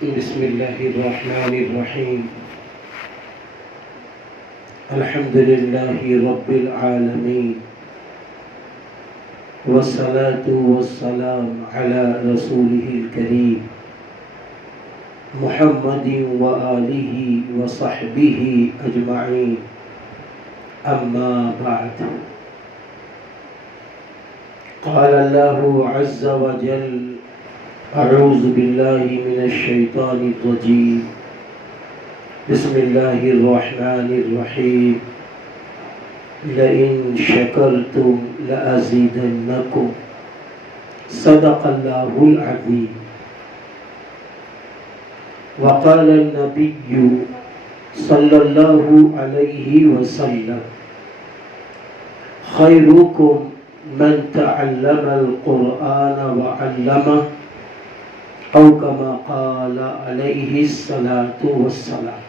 بسم الله الرحمن الرحيم. الحمد لله رب العالمين، والصلاة والسلام على رسوله الكريم محمد وآله وصحبه أجمعين. أما بعد، قال الله عز وجل: أعوذ بالله من الشيطان الرجيم، بسم الله الرحمن الرحيم. لئن شكرتم لأزيدنكم. صدق الله العظيم. وقال النبي صلى الله عليه وسلم: خيركم من تعلم القرآن وعلمه، او كما قال علیہ الصلاۃ والسلام.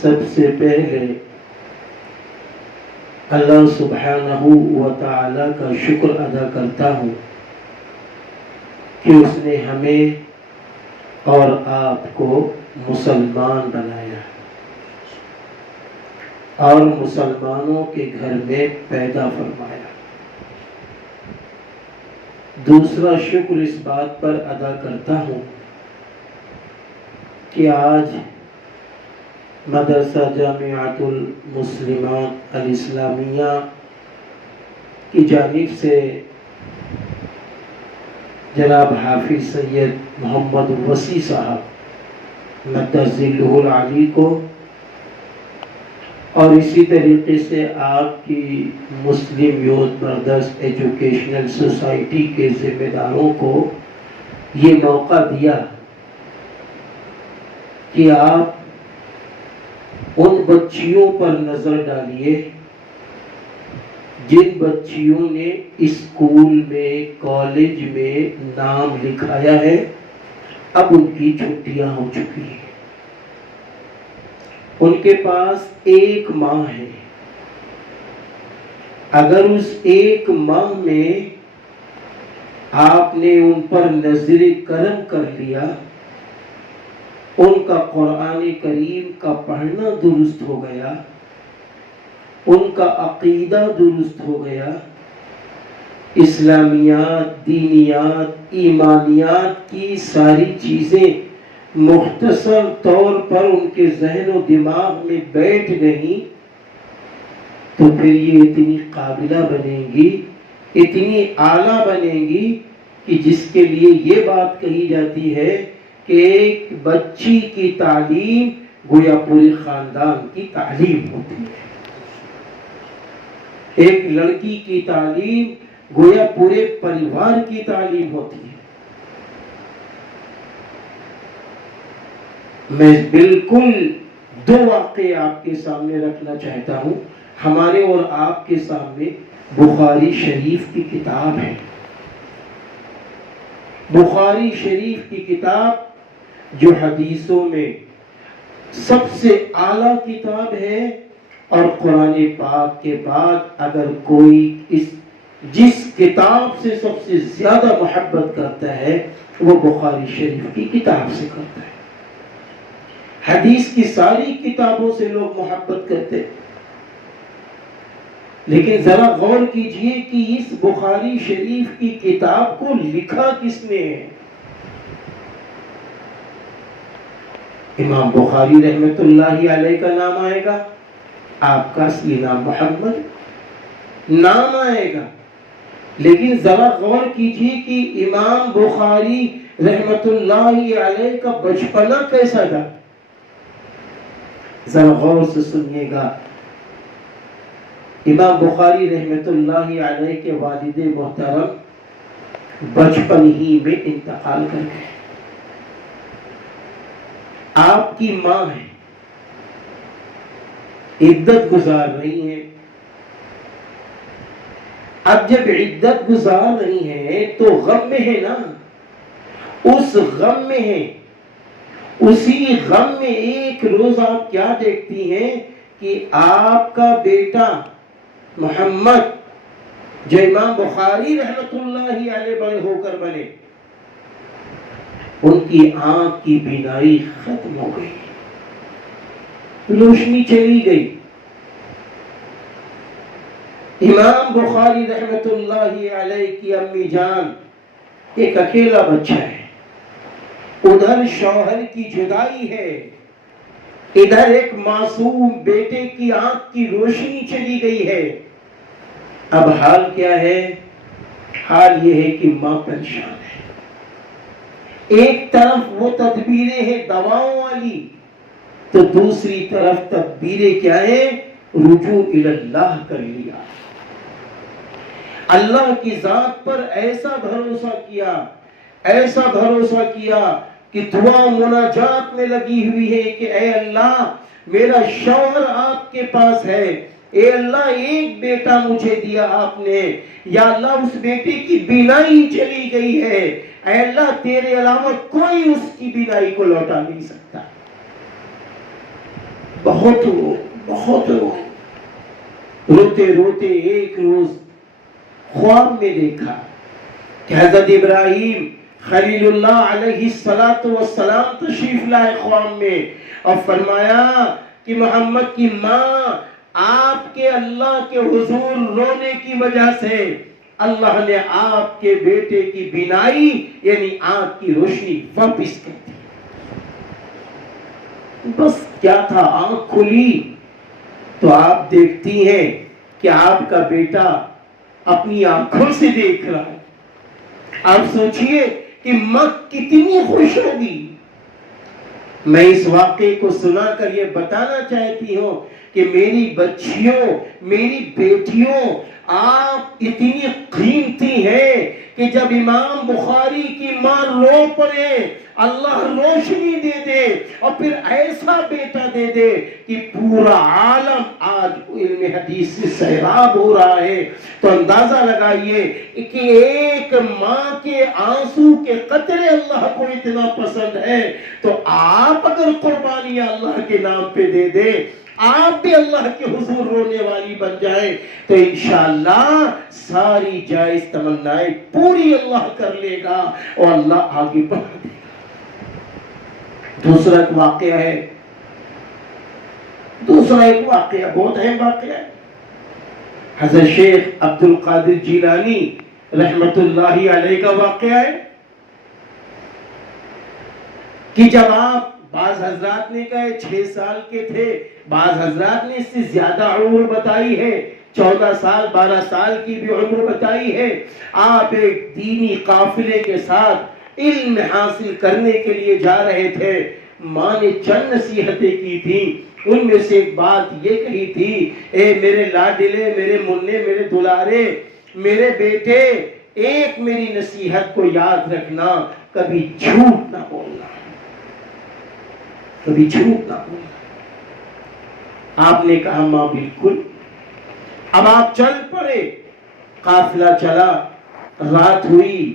سب سے پہلے اللہ سبحانہ و تعالی کا شکر ادا کرتا ہوں کہ اس نے ہمیں اور آپ کو مسلمان بنایا اور مسلمانوں کے گھر میں پیدا فرمایا. دوسرا شکر اس بات پر ادا کرتا ہوں کہ آج مدرسہ جامعۃ المسلمات الاسلامیہ کی جانب سے جناب حافظ سید محمد وسیع صاحب مدد ذلہ العالی کو اور اسی طریقے سے آپ کی Muslim youth brothers educational society کے ذمہ داروں کو یہ موقع دیا کہ آپ ان بچیوں پر نظر ڈالیے جن بچیوں نے اسکول میں کالج میں نام لکھایا ہے، اب ان کی چھٹیاں ہو چکی ہیں. ان کے پاس ایک ماہ ہے. اگر اس ایک ماہ میں آپ نے ان پر نظر کرم کر لیا، ان کا قرآن کریم کا پڑھنا درست ہو گیا، ان کا عقیدہ درست ہو گیا، اسلامیات، دینیات، ایمانیات کی ساری چیزیں مختصر طور پر ان کے ذہن و دماغ میں بیٹھ گئی، تو پھر یہ اتنی قابلہ بنیں گی، اتنی اعلیٰ بنیں گی کہ جس کے لیے یہ بات کہی جاتی ہے کہ ایک بچی کی تعلیم گویا پورے خاندان کی تعلیم ہوتی ہے. ایک لڑکی کی تعلیم گویا پورے پریوار کی تعلیم ہوتی ہے. میں بالکل دو واقعے آپ کے سامنے رکھنا چاہتا ہوں. ہمارے اور آپ کے سامنے بخاری شریف کی کتاب ہے. بخاری شریف کی کتاب جو حدیثوں میں سب سے اعلیٰ کتاب ہے، اور قرآن پاک کے بعد اگر کوئی جس کتاب سے سب سے زیادہ محبت کرتا ہے وہ بخاری شریف کی کتاب سے کرتا ہے. حدیث کی ساری کتابوں سے لوگ محبت کرتے ہیں، لیکن ذرا غور کیجئے کہ اس بخاری شریف کی کتاب کو لکھا کس نے ہے. امام بخاری رحمت اللہ علیہ کا نام آئے گا، آپ کا اصلی نام محمد نام آئے گا، لیکن ذرا غور کیجئے کہ امام بخاری رحمت اللہ علیہ کا بچپنا کیسا تھا. ذرا غور سے سنیے گا. امام بخاری رحمت اللہ علیہ کے والد محترم بچپن ہی میں انتقال کر گئے. آپ کی ماں ہے، عدت گزار رہی ہیں. اب جب عدت گزار رہی ہیں تو غم میں ہے نا، اس غم میں ہے. اسی غم میں ایک روز آپ کیا دیکھتی ہیں کہ آپ کا بیٹا محمد جو امام بخاری رحمت اللہ علیہ بڑے ہو کر بنے، ان کی آنکھ کی بینائی ختم ہو گئی، روشنی چلی گئی۔ امام بخاری رحمت اللہ علیہ کی امی جان ایک اکیلا بچہ ہے، ادھر شوہر کی جدائی ہے، ادھر ایک معصوم بیٹے کی آنکھ کی روشنی چلی گئی ہے۔ اب حال کیا ہے؟ حال یہ ہے کہ ماں پریشان ہے۔ ایک طرف وہ تدبیریں ہیں دواؤں والی، تو دوسری طرف تدبیریں کیا ہے؟ رجوع اللہ کر لیا، اللہ کی ذات پر ایسا بھروسہ کیا، ایسا بھروسہ کیا کہ دعا مناجات میں لگی ہوئی ہے کہ اے اللہ میرا شوہر آپ کے پاس ہے، اے اللہ ایک بیٹا مجھے دیا آپ نے، یا اللہ اس بیٹے کی بینائی چلی گئی ہے، اے اللہ تیرے علاوہ کوئی اس کی بینائی کو لوٹا نہیں سکتا۔ بہت روتے روتے ایک روز خواب میں دیکھا کہ حضرت ابراہیم خلیل اللہ علیہ السلام تشریف لائے خواب میں، اور فرمایا کہ محمد کی ماں آپ کے اللہ کے حضور رونے کی وجہ سے اللہ نے آپ کے بیٹے کی بینائی یعنی آنکھ کی روشنی واپس کر دی۔ بس کیا تھا، آنکھ کھلی تو آپ دیکھتی ہیں کہ آپ کا بیٹا اپنی آنکھوں سے دیکھ رہا ہے۔ آپ سوچئے کہ ماں کتنی خوش ہوگی۔ میں اس واقعے کو سنا کر یہ بتانا چاہتی ہوں کہ میری بچیوں، میری بیٹیوں، آپ اتنی قیمتی ہیں کہ جب امام بخاری کی ماں رو پڑے اللہ روشنی دے دے اور پھر ایسا بیٹا دے دے کہ پورا عالم آج علم حدیث سے سیراب ہو رہا ہے، تو اندازہ لگائیے کہ ایک ماں کے آنسو کے قطرے اللہ کو اتنا پسند ہے، تو آپ اگر قربانیاں اللہ کے نام پہ دے دیں، آپ بھی اللہ کے حضور رونے والی بن جائیں، تو انشاءاللہ ساری جائز تمنائیں پوری اللہ کر لے گا اور اللہ آگے بڑھا دے گا۔ دوسرا ایک واقعہ ہے، بہت اہم واقعہ ہے، حضرت شیخ عبد القادر جیلانی رحمت اللہ علیہ کا واقعہ ہے کہ جب آپ، بعض حضرات نے کہا 6 سال کے تھے، بعض حضرات نے اس سے زیادہ عمر بتائی ہے، 14 سال 12 سال کی بھی عمر بتائی ہے، آپ ایک دینی قافلے کے ساتھ علم حاصل کرنے کے لیے جا رہے تھے۔ ماں نے چند نصیحتیں کی تھی، ان میں سے ایک بات یہ کہی تھی، اے میرے لاڈلے، میرے مننے، میرے دلارے، میرے بیٹے، ایک میری نصیحت کو یاد رکھنا، کبھی جھوٹ نہ بولنا، کبھی جھوٹ نہ بولنا۔ آپ نے کہا ماں بالکل۔ اب آپ چل پڑے، قافلہ چلا، رات ہوئی،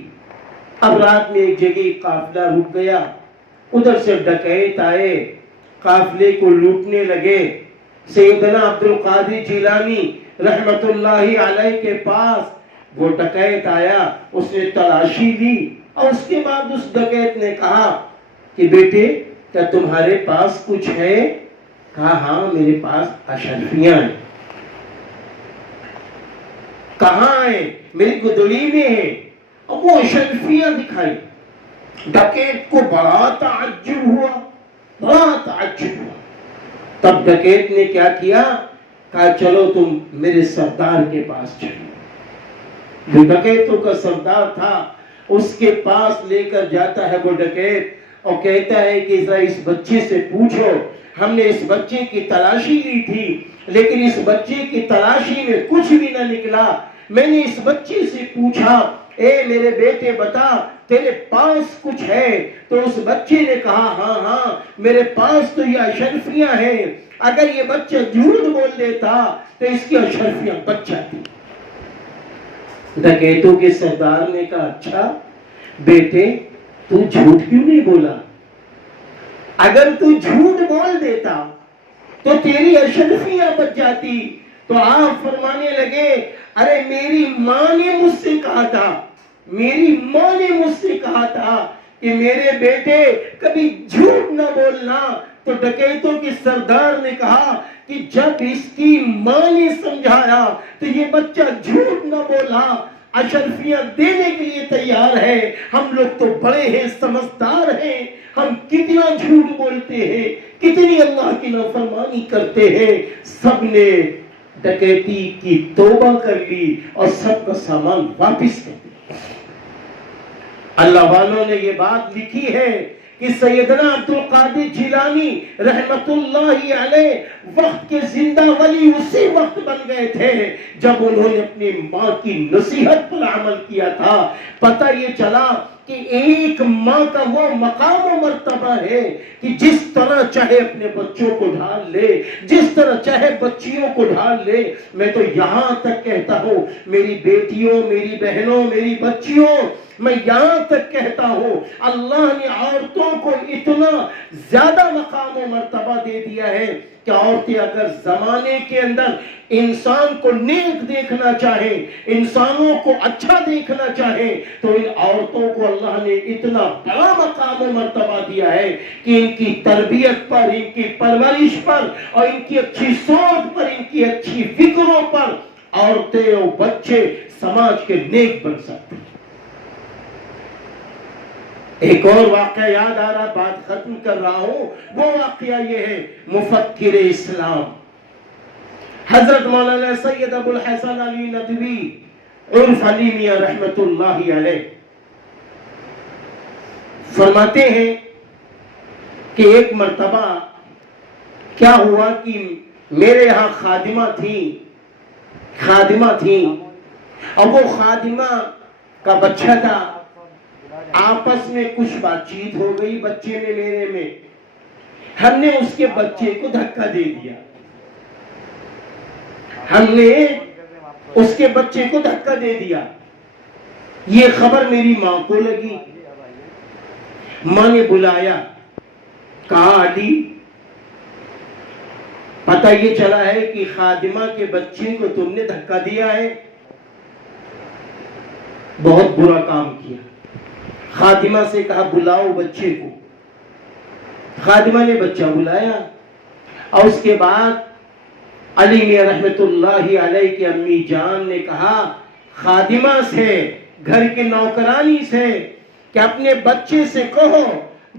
اب رات میں ایک جگہ قافلہ رک گیا، ادھر سے ڈکیت آئے، قافلے کو لوٹنے لگے۔ سیدنا عبد القادر جیلانی رحمت اللہ علیہ کے پاس وہ ڈکیت آیا، اس نے تلاشی لی، اور اس کے بعد اس ڈکیت نے کہا کہ بیٹے کیا تمہارے پاس کچھ ہے؟ کہا ہاں میرے پاس اشرفیاں ہیں۔ کہاں ہیں؟ میری گدڑی میں ہیں۔ اور وہ اشرفیاں دکھائی۔ ڈکیت کو بڑا تعجب ہوا، بڑا تعجب ہوا۔ تب ڈکیت نے کیا کیا؟ کہا چلو تم میرے سردار کے پاس چلو۔ جو ڈکیتوں کا سردار تھا اس کے پاس لے کر جاتا ہے وہ ڈکیت، اور کہتا ہے کہ ذرا اس بچے سے پوچھو، ہم نے اس بچے کی تلاشی لی تھی لیکن اس بچے کی تلاشی میں کچھ بھی نہ نکلا۔ میں نے اس بچے سے پوچھا اے میرے بیٹے بتا تیرے پاس کچھ ہے؟ تو اس بچے نے کہا ہاں ہاں میرے پاس تو یہ اشرفیاں ہیں، اگر یہ بچہ جھوٹ بول دیتا تو اس کی اشرفیاں بچ جاتی۔ ڈکیتوں کے سردار نے کہا اچھا بیٹے تو جھوٹ کیوں نہیں بولا؟ اگر تو جھوٹ بول دیتا تو تیری اشرفیاں بچ جاتی، تو آپ فرمانے لگے ارے میری ماں نے مجھ سے کہا تھا، میری ماں نے مجھ سے کہا تھا کہ میرے بیٹے کبھی جھوٹ نہ بولنا۔ تو ڈکیتوں کے سردار نے کہا کہ جب اس کی ماں نے سمجھایا تو یہ بچہ جھوٹ نہ بولا، اشرفیاں دینے کے لیے تیار ہے۔ ہم لوگ تو بڑے ہیں، سمجھدار ہیں، ہم کتنا جھوٹ بولتے ہیں، کتنی اللہ کی نافرمانی کرتے ہیں۔ سب نے ڈکیتی کی توبہ کر لی اور سب کا سامان واپس کر دیا۔ اللہ والوں نے یہ بات لکھی ہے کہ سیدنا عبد القادر جیلانی رحمت اللہ علیہ وقت کے زندہ ولی اسی وقت بن گئے تھے جب انہوں نے اپنی ماں کی نصیحت پر عمل کیا تھا۔ پتہ یہ چلا کہ ایک ماں کا وہ مقام و مرتبہ ہے کہ جس طرح چاہے اپنے بچوں کو ڈھال لے، جس طرح چاہے بچیوں کو ڈھال لے۔ میں تو یہاں تک کہتا ہوں میری بیٹیوں، میری بہنوں، میری بچیوں، میں یہاں تک کہتا ہوں اللہ نے عورتوں کو اتنا زیادہ مقام و مرتبہ دے دیا ہے کہ عورتیں اگر زمانے کے اندر انسان کو نیک دیکھنا چاہیں، انسانوں کو اچھا دیکھنا چاہیں، تو ان عورتوں کو اللہ نے اتنا بڑا مقام و مرتبہ دیا ہے کہ ان کی تربیت پر، ان کی پرورش پر اور ان کی اچھی سوچ پر، ان کی اچھی فکروں پر عورتیں اور بچے سماج کے نیک بن سکتے ہیں۔ ایک اور واقعہ یاد آ رہا، بات ختم کر رہا ہوں۔ وہ واقعہ یہ ہے مفکر اسلام حضرت مولانا سید ابو الحسن علی ندوی عرف علی میاں رحمت اللہ علیہ فرماتے ہیں کہ ایک مرتبہ کیا ہوا کہ میرے یہاں خادمہ تھیں اور وہ خادمہ کا بچہ تھا، آپس میں کچھ بات چیت ہو گئی بچے میں میرے میں، ہم نے اس کے بچے کو دھکا دے دیا، ہم نے اس کے بچے کو دھکا دے دیا۔ یہ خبر میری ماں کو لگی، ماں نے بلایا، کہا علی پتہ یہ چلا ہے کہ خادمہ کے بچے کو تم نے دھکا دیا ہے، بہت برا کام کیا۔ خادمہ سے کہا بلاؤ بچے کو، خادمہ نے بچہ بلایا اور اس کے بعد علی میاں رحمت اللہ علیہ کی امی جان نے کہا خادمہ سے، گھر کی نوکرانی سے کہ اپنے بچے سے کہو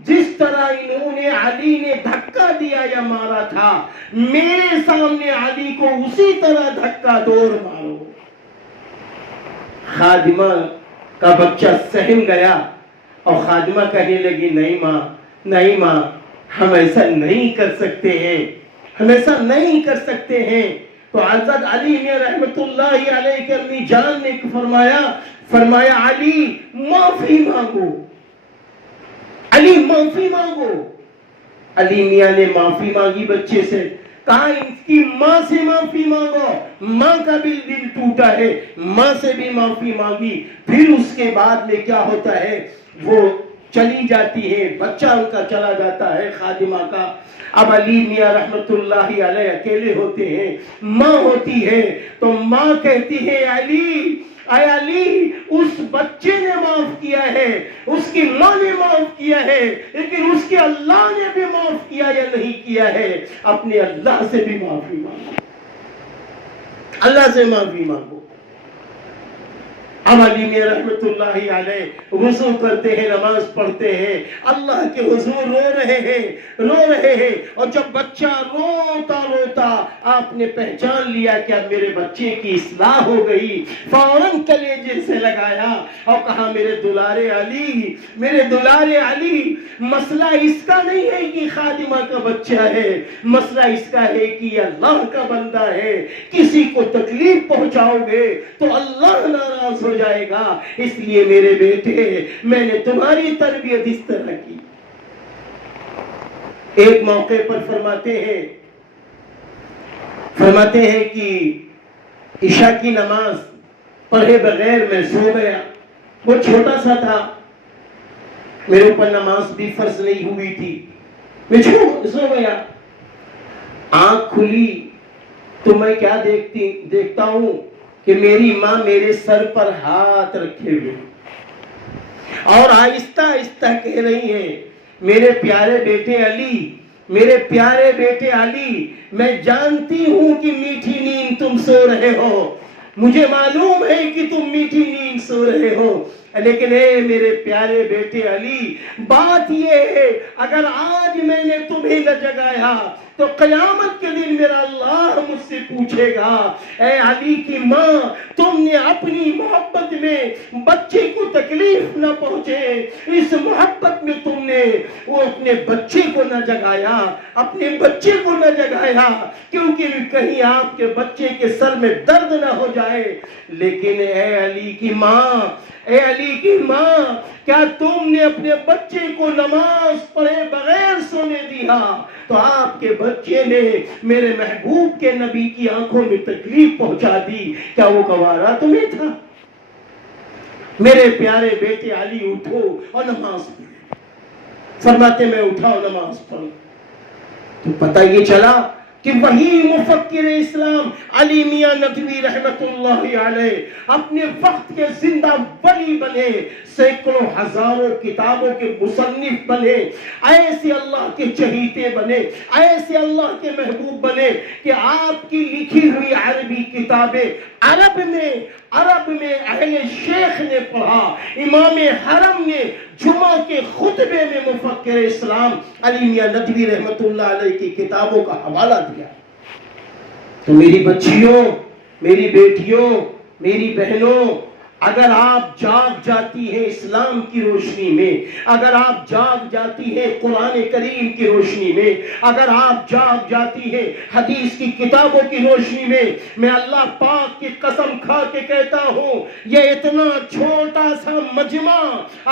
جس طرح انہوں نے علی نے دھکا دیا یا مارا تھا، میرے سامنے علی کو اسی طرح دھکا دور مارو۔ خادمہ کا بچہ سہم گیا اور خادمہ کہنے لگی نہیں ماں ہم ایسا نہیں کر سکتے ہیں، ہم ایسا نہیں کر سکتے ہیں۔ تو حضرت علی میاں رحمت اللہ علیہ کے امی جان نے فرمایا علی معافی مانگو، علی معافی مانگو۔ علی میاں نے معافی مانگی بچے سے، کہا اس کی ماں سے معافی مانگو، ماں کا بھی دل ٹوٹا ہے، ماں سے بھی معافی مانگی۔ پھر اس کے بعد میں کیا ہوتا ہے، وہ چلی جاتی ہے، بچہ ان کا چلا جاتا ہے خادمہ کا۔ اب علی میاں رحمت اللہ علیہ اکیلے ہوتے ہیں، ماں ہوتی ہے تو ماں کہتی ہے اے علی اس بچے نے معاف کیا ہے، اس کی ماں نے معاف کیا ہے، لیکن اس کے اللہ نے بھی معاف کیا یا نہیں کیا ہے؟ اپنے اللہ سے بھی معافی مانگو، اللہ سے معافی مانگو۔ اب علی میاں رحمت اللہ علیہ وضو کرتے ہیں، نماز پڑھتے ہیں، اللہ کے حضور رو رہے ہیں اور جب بچہ روتا آپ نے پہچان لیا کہ اب میرے بچے کی اصلاح ہو گئی، فوراً کلیجے سے لگایا اور کہا میرے دلارے علی مسئلہ اس کا نہیں ہے کہ خادمہ کا بچہ ہے، مسئلہ اس کا ہے کہ یہ اللہ کا بندہ ہے، کسی کو تکلیف پہنچاؤ گے تو اللہ ناراض ہو جائے گا، اس لیے میرے بیٹے میں نے تمہاری تربیت اس طرح کی۔ ایک موقع پر فرماتے ہیں کہ عشاء کی نماز پڑھے بغیر میں سو گیا، وہ چھوٹا سا تھا، میرے اوپر نماز بھی فرض نہیں ہوئی تھی، میں سو گیا، آنکھ کھلی تو میں کیا دیکھتا ہوں کہ میری ماں میرے سر پر ہاتھ رکھے ہوئے اور آہستہ آہستہ کہہ رہی ہیں، میرے پیارے بیٹے علی، میرے پیارے بیٹے علی، میں جانتی ہوں کہ میٹھی نیند تم سو رہے ہو، مجھے معلوم ہے کہ تم میٹھی نیند سو رہے ہو، لیکن اے میرے پیارے بیٹے علی، بات یہ ہے اگر آج میں نے تمہیں نہ جگایا تو قیامت کے دن میرا اللہ مجھ سے پوچھے گا، اے علی کی ماں، تم نے اپنی محبت میں بچے کو تکلیف نہ پہنچے، اس محبت میں تم نے وہ اپنے بچے کو نہ جگایا، اپنے بچے کو نہ جگایا، کیونکہ کہیں آپ کے بچے کے سر میں درد نہ ہو جائے۔ لیکن اے علی کی ماں، اے علی کی ماں، کیا تم نے اپنے بچے کو نماز پڑھے بغیر سونے دیا تو آپ کے بچے نے میرے محبوب کے نبی کی آنکھوں میں تکلیف پہنچا دی، کیا وہ گوارا تمہیں تھا؟ میرے پیارے بیٹے علی اٹھو اور نماز پڑھو۔ فرماتے میں اٹھا اور نماز پڑھو تو پتہ یہ چلا کہ وہی مفکر اسلام علی میاں ندوی رحمت اللہ علیہ اپنے وقت کے زندہ ولی بنے، سینکڑوں ہزاروں کتابوں کے مصنف بنے، ایسے اللہ کے چہیتے بنے، ایسے اللہ کے محبوب بنے کہ آپ کی لکھی ہوئی عربی کتابیں عرب میں اہل شیخ نے پڑھا، امام حرم نے جمعہ کے خطبے میں مفکر اسلام علی میاں ندوی رحمت اللہ علیہ کی کتابوں کا حوالہ دیا۔ تو میری بچیوں، میری بیٹیوں، میری بہنوں، اگر آپ جاگ جاتی ہیں اسلام کی روشنی میں، اگر آپ جاگ جاتی ہیں قرآن کریم کی روشنی میں، اگر آپ جاگ جاتی ہیں حدیث کی کتابوں کی روشنی میں اللہ پاک کی قسم کھا کے کہتا ہوں، یہ اتنا چھوٹا سا مجمع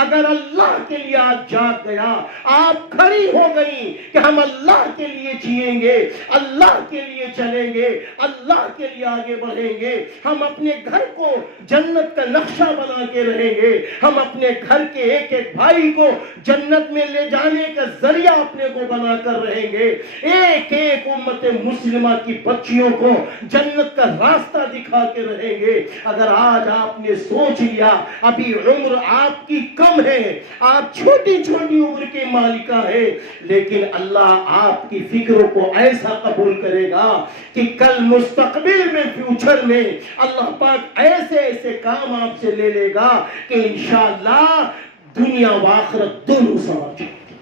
اگر اللہ کے لیے آج جاگ گیا، آپ کھڑی ہو گئی کہ ہم اللہ کے لیے جئیں گے، اللہ کے لیے چلیں گے، اللہ کے لیے آگے بڑھیں گے، ہم اپنے گھر کو جنت کا نقشہ بنا کے رہیں گے، ہم اپنے گھر کے ایک ایک بھائی کو جنت میں لے جانے کا ذریعہ اپنے کو بنا کر رہیں گے، ایک ایک امت مسلمہ کی بچیوں کو جنت کا راستہ دکھا کے رہیں گے۔ اگر آج آپ نے سوچ لیا ابھی عمر آپ کی کم ہے، آپ چھوٹی چھوٹی عمر کے مالکہ ہے، لیکن اللہ آپ کی فکروں کو ایسا قبول کرے گا کہ کل مستقبل میں فیوچر میں اللہ پاک ایسے ایسے کام آپ سے لے لے گا کہ انشاءاللہ دنیا و آخرت دونوں سنور جائیں گے۔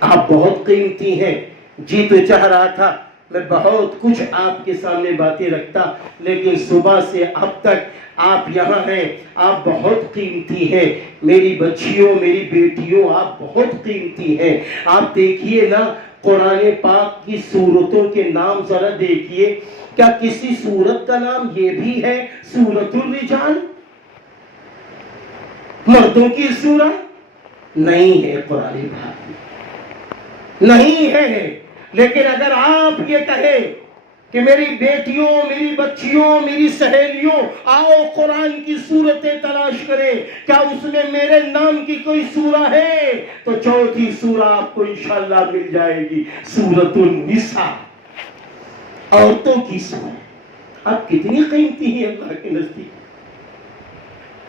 آپ بہت قیمتی ہیں، جی تو چاہ رہا تھا میں بہت کچھ آپ کے سامنے باتیں رکھتا، لیکن صبح سے اب تک آپ یہاں ہیں، آپ بہت قیمتی ہیں، میری بچیوں، میری بیٹیوں، آپ بہت قیمتی ہیں۔ آپ دیکھیے نا قرآن پاک کی سورتوں کے نام ذرا دیکھیے، کیا کسی سورت کا نام یہ بھی ہے سورۃ الرجال؟ مردوں کی سورت نہیں ہے قرآن پاک میں، نہیں ہے۔ لیکن اگر آپ یہ کہیں کہ میری بیٹیوں، میری بچیوں، میری سہیلیوں، آؤ قرآن کی سورتیں تلاش کریں، کیا اس میں میرے نام کی کوئی سورہ ہے؟ تو چوتھی سورہ آپ کو انشاءاللہ مل جائے گی، سورۃ النساء، عورتوں کی سورہ۔ آپ کتنی قیمتی ہیں اللہ کے نزدیک۔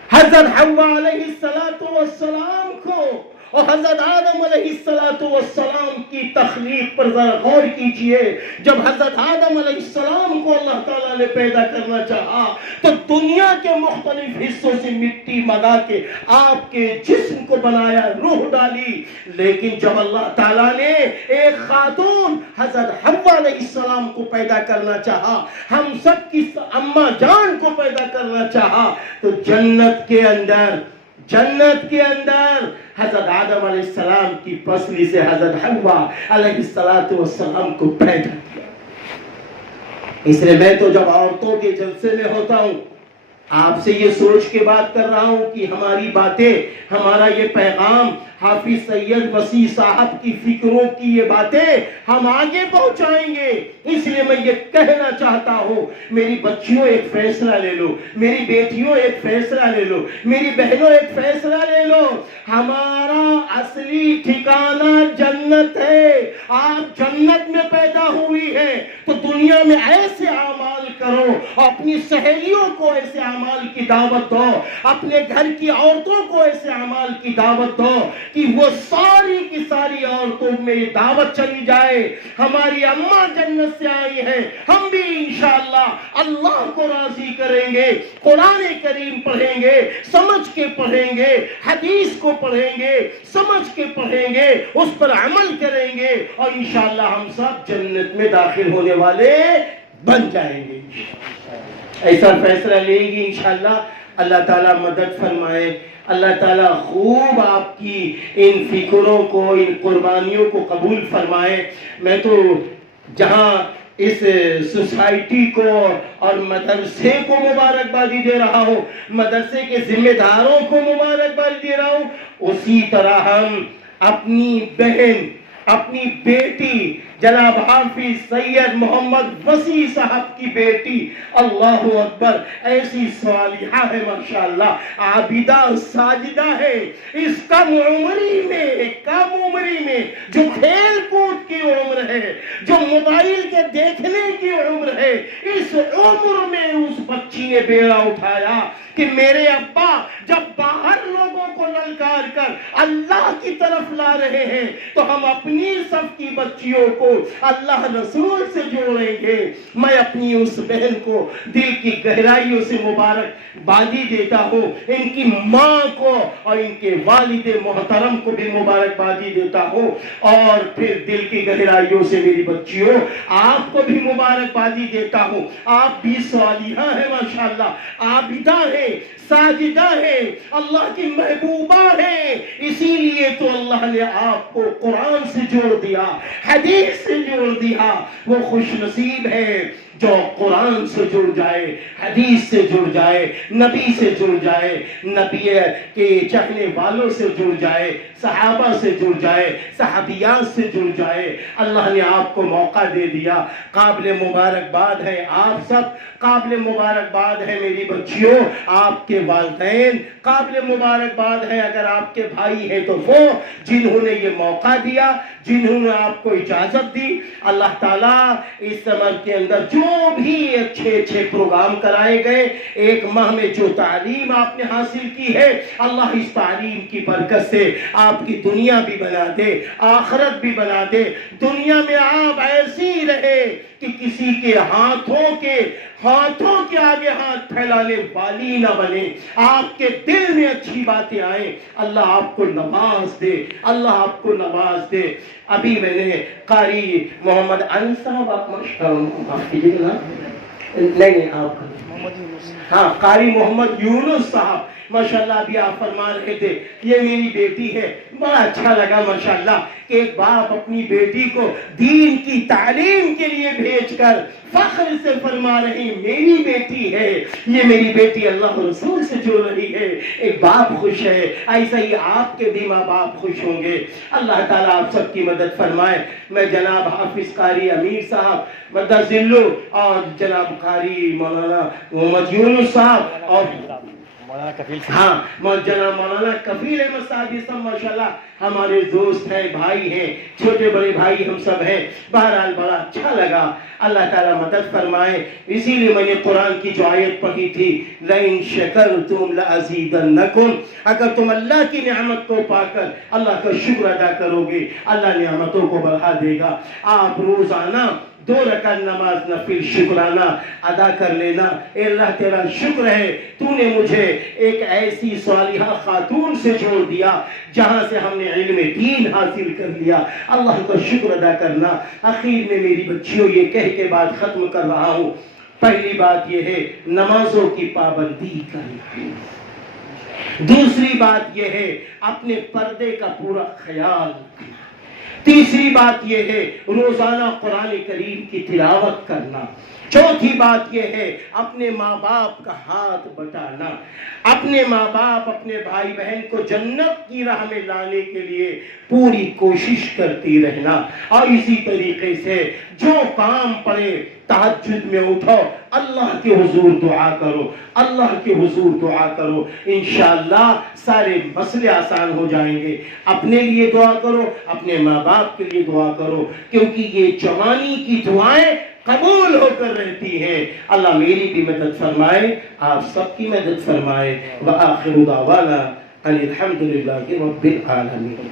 حضرت حوا علیہ السلام کو اور حضرت آدم علیہ السلام کی تخلیق پر ذرا غور کیجئے۔ جب حضرت آدم علیہ السلام کو اللہ تعالیٰ نے پیدا کرنا چاہا تو دنیا کے مختلف حصوں سے مٹی منگا کے آپ کے جسم کو بنایا، روح ڈالی، لیکن جب اللہ تعالیٰ نے ایک خاتون حضرت حوا علیہ السلام کو پیدا کرنا چاہا، ہم سب کی اماں جان کو پیدا کرنا چاہا، تو جنت کے اندر حضرت آدم علیہ السلام کی پسلی سے حضرت حوا علیہ السلام کو پیدا کیا۔ اس لیے میں تو جب عورتوں کے جلسے میں ہوتا ہوں آپ سے یہ سوچ کے بات کر رہا ہوں کہ ہماری باتیں، ہمارا یہ پیغام حافظ سید وسیع صاحب کی فکروں کی یہ باتیں ہم آگے پہنچائیں گے. اس لیے میں یہ کہنا چاہتا ہوں میری بچیوں ایک فیصلہ لے لو, میری بیٹیوں ایک فیصلہ لے لو, میری بہنوں ایک فیصلہ لے لو. ہمارا اصلی ٹھکانہ جنت ہے. آپ جنت میں پیدا ہوئی ہے تو دنیا میں ایسے اعمال کرو, اپنی سہیلیوں کو ایسے اعمال کی دعوت دو, اپنے گھر کی عورتوں کو ایسے اعمال کی دعوت دو کہ وہ ساری کی ساری عورتوں میں یہ دعوت چلی جائے. ہماری اماں جنت سے آئی ہے, ہم بھی انشاءاللہ اللہ کو راضی کریں گے, قرآن کریم پڑھیں گے, سمجھ کے پڑھیں گے, حدیث کو پڑھیں گے, سمجھ کے پڑھیں گے, اس پر عمل کریں گے, اور انشاءاللہ ہم سب جنت میں داخل ہونے والے بن جائیں گے. ایسا فیصلہ لیں گے انشاءاللہ. اللہ تعالیٰ مدد فرمائے, اللہ تعالیٰ خوب آپ کی ان فکروں کو, ان قربانیوں کو قبول فرمائے. میں تو جہاں اس سوسائٹی کو اور مدرسے کو مبارکبادی دے رہا ہوں, مدرسے کے ذمہ داروں کو مبارکبادی دے رہا ہوں, اسی طرح ہم اپنی بہن, اپنی بیٹی جناب حافظ سید محمد وسیع صاحب کی بیٹی, اللہ اکبر, ایسی صالحہ ہے ماشاءاللہ, عابدہ ساجدہ ہے. اس کم عمری میں جو کھیل کود کی عمر ہے, جو موبائل کے دیکھنے کی عمر ہے, اس عمر میں اس بچی نے بیڑا اٹھایا کہ میرے ابا جب باہر لوگوں کو للکار کر اللہ کی طرف لا رہے ہیں تو ہم اپنی صف کی بچیوں کو اللہ رسول سے جوڑیں گے. میں اپنی اس بہن کو دل کی گہرائیوں سے مبارک بادی دیتا ہوں, ان کی ماں کو اور ان کے والد محترم کو بھی مبارک بادی دیتا ہوں, اور پھر دل کی گہرائیوں سے میری بچیوں آپ کو بھی مبارک بادی دیتا ہوں. آپ بھی صالحہ ہیں ماشاءاللہ, عابدہ ہیں, ساجدہ ہے, اللہ کی محبوبہ ہے. اسی لیے تو اللہ نے آپ کو قرآن سے جوڑ دیا, حدیث سے جوڑ دیا. وہ خوش نصیب ہے جو قرآن سے جڑ جائے, حدیث سے جڑ جائے, نبی سے جڑ جائے, نبی کے چاہنے والوں سے جڑ جائے, صحابہ سے جڑ جائے, صحابیات سے جڑ جائے. اللہ نے آپ کو موقع دے دیا, قابل مبارکباد ہے. آپ سب قابل مبارکباد ہے میری بچیوں. آپ کے والدین قابل مبارکباد ہے. اگر آپ کے بھائی ہیں تو وہ جنہوں نے یہ موقع دیا, جنہوں نے آپ کو اجازت دی. اللہ تعالیٰ اس سمر کے اندر جو بھی اچھے پروگرام کرائے گئے, ایک ماہ میں جو تعلیم آپ نے حاصل کی ہے, اللہ اس تعلیم کی برکت سے آپ کی دنیا بھی بنا دے, آخرت بھی بنا دے. دنیا میں آپ ایسی رہے کہ کسی کے ہاتھوں کے آگے ہاتھ پھیلانے والی نہ بنے. آپ کے دل میں اچھی باتیں آئیں, اللہ آپ کو نواز دے, اللہ آپ کو نواز دے. ابھی میں نے قاری محمد علی صاحب, آپ معاف کیجیے گا, نہیں آپ, ہاں قاری محمد یونس صاحب ماشاءاللہ ابھی آپ فرما رہے تھے یہ میری بیٹی ہے. بڑا اچھا لگا ماشاءاللہ کہ ایک باپ اپنی بیٹی کو دین کی تعلیم کے لیے بھیج کر فخر سے فرما رہی میری بیٹی ہے, یہ میری بیٹی اللہ رسول سے جڑ رہی ہے. ایک باپ خوش ہے, ایسا ہی آپ کے بھی ماں باپ خوش ہوں گے. اللہ تعالیٰ آپ سب کی مدد فرمائے. میں جناب حافظ قاری امیر صاحب مدد ذلو اور جناب قاری مولانا محمد یونس صاحب اور ہاں جناب مولانا کفیل احمد صاحب, یہ سب ماشاءاللہ ہمارے دوست ہیں, بھائی ہیں, چھوٹے بڑے بھائی ہم سب ہیں. بہرحال بڑا اچھا لگا. اللہ تعالیٰ مدد فرمائے. اسی لیے میں نے قرآن کی جو آیت پڑھی تھی, لَإِن شَكَرْتُمْ لَأَزِيدَنَّكُمْ, اگر تم اللہ کی نعمت کو پا کر اللہ کا شکر ادا کرو گے, اللہ نعمتوں کو بڑھا دے گا. آپ روزانہ 2 رکعت نماز نفل شکرانہ ادا کر لینا. اے اللہ تیرا شکر ہے تو نے مجھے ایک ایسی صالحہ خاتون سے جوڑ دیا جہاں سے ہم نے علم دین حاصل کر لیا. اللہ کا شکر ادا کرنا. اخیر میں میری بچیوں یہ کہہ کے بات ختم کر رہا ہوں. پہلی بات یہ ہے نمازوں کی پابندی کرنا. دوسری بات یہ ہے اپنے پردے کا پورا خیال رکھنا. تیسری بات یہ ہے روزانہ قرآن کریم کی تلاوت کرنا۔ چوتھی بات یہ ہے اپنے ماں باپ کا ہاتھ بٹانا، اپنے ماں باپ اپنے بھائی بہن کو جنت کی راہ میں لانے کے لیے پوری کوشش کرتی رہنا۔ اور اسی طریقے سے جو کام پڑے تہجد میں اٹھو، اللہ کے حضور دعا کرو، اللہ کے حضور دعا کرو، انشاءاللہ سارے مسئلے آسان ہو جائیں گے۔ اپنے لیے دعا کرو، اپنے ماں باپ کے لیے دعا کرو، کیونکہ یہ جوانی کی دعائیں قبول ہو کر رہتی ہیں۔ اللہ میری بھی مدد فرمائے، آپ سب کی مدد فرمائے۔ وآخر دعوانا ان الحمدللہ رب العالمین۔